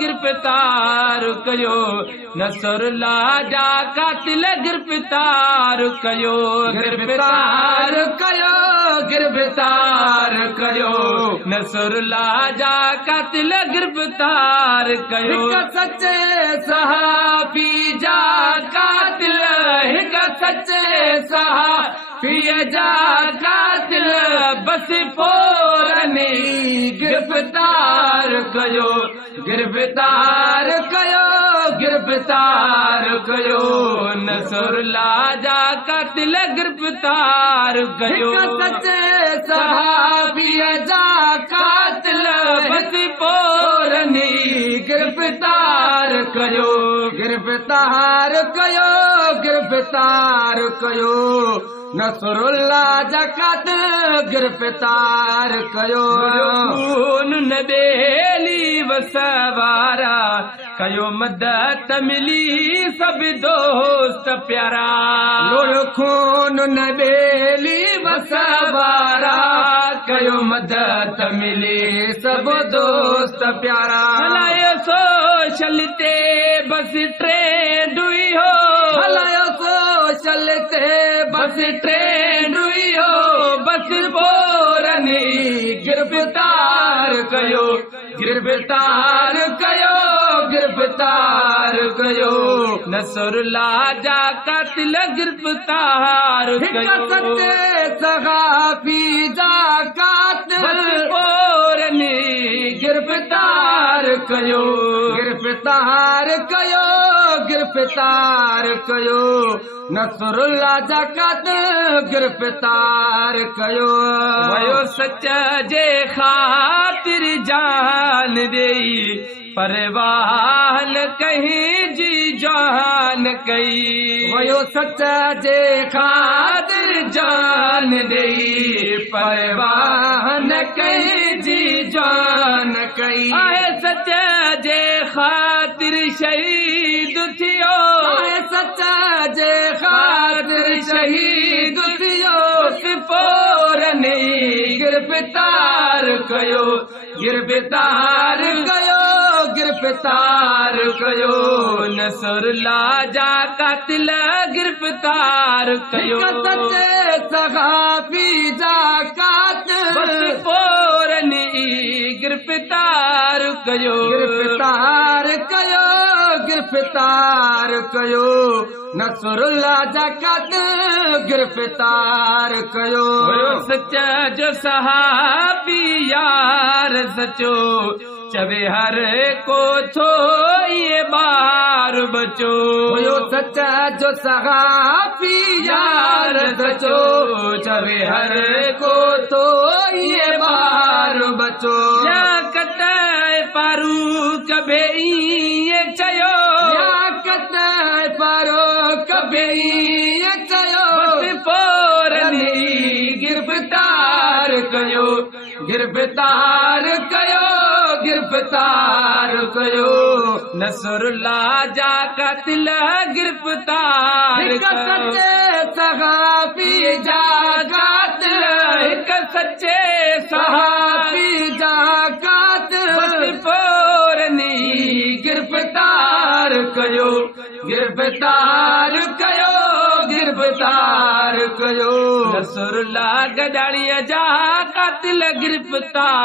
गिरफ्तार कयो नसरुल्लाह जा कातिल गिरफ्तार कयो नसरुल्लाह जा कातिल गिरफ्तार कयो सच्चे सहाबी जा कातिल हिक सच्चे सहाबी जा कातिल बस पोरनी गिरफ्तार कयो नसरुल्लाह जा कातिल गिरफ्तार कयो सच्चे सहाबी जा कातिल बस पोरनी गिरफ्तार कयो नसरुल्लाह जा कातिल गिरफ्तार कयो खून न बेली वसवारा कयो मदद मिली सब दोस्त प्यारा लोयो खून न बेली वसवारा कयो मदद मिली सब दोस्त प्यारा हलायो सोशल ते बस ट्रेंड हुई हो हलायो सोशल ते बस ट्रेंड हुई हो बस पोरनी गिरफ्तार कयो नसरुल्लाह जा कातिल गिरफ्तार कयो सच्चे सहाबी जा कातिल पोरनी गिरफ्तार कयो नसरुल्लाह जा कातिल गिरफ्तार कयो वयो सच जे खातिर जान देई परवाह न कहीं जी जान कई वयो सच जे खातिर जान देई परवाह न कहीं जी जान कई आहे सच जे खातिर शहीद थियो सच जे खातिर शहीद थियो पोरनी गिरफ्तार कयो नसरुल्लाह जा कातिल गिरफ्तार कयो सच्चे सहाबी जा कातिल पोरनी गिरफ्तार कयो नसरुल्लाह जा कातिल गिरफ्तार कयो सच्चा जो सहाबी यार सचो चवे हर को थो ये बार बचो सच्चा जो सहाबी यार सचो चवे हर को तो ये बार बचो कतई पारू कभे ये चयो कभे चयो पोरनी गिरफ्तार कयो नसरुल्लाह जा कातिल गिरफ्तार सच्चे सहाबी जा कातिल हिक सच्चे सहाबी जा कातिल पोरनी गिरफ्तार कयो नसरुल्लाह गदाड़िया जा कातिल गिरफ्तार